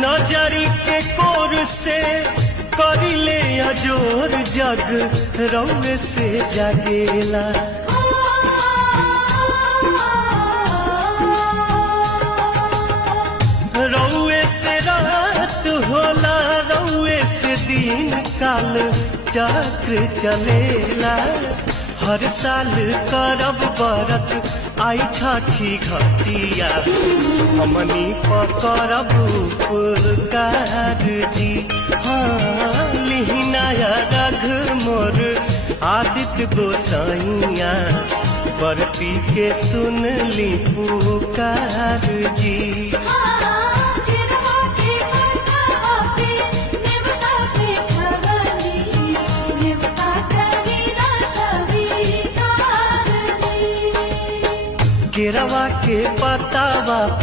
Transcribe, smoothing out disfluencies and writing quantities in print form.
नजरी के कोर से करिले अजोर जग रौए से जागेला। रौए से रात होला, रौए से दिन काल चक्र चलेला। हर साल करब बरत आई छठी घटिया, हमनी पकड़ब उपकार जी। हाँ लिहिनाया रघ मोर आदित्य गोसाइया, बरती के सुन ली पुकार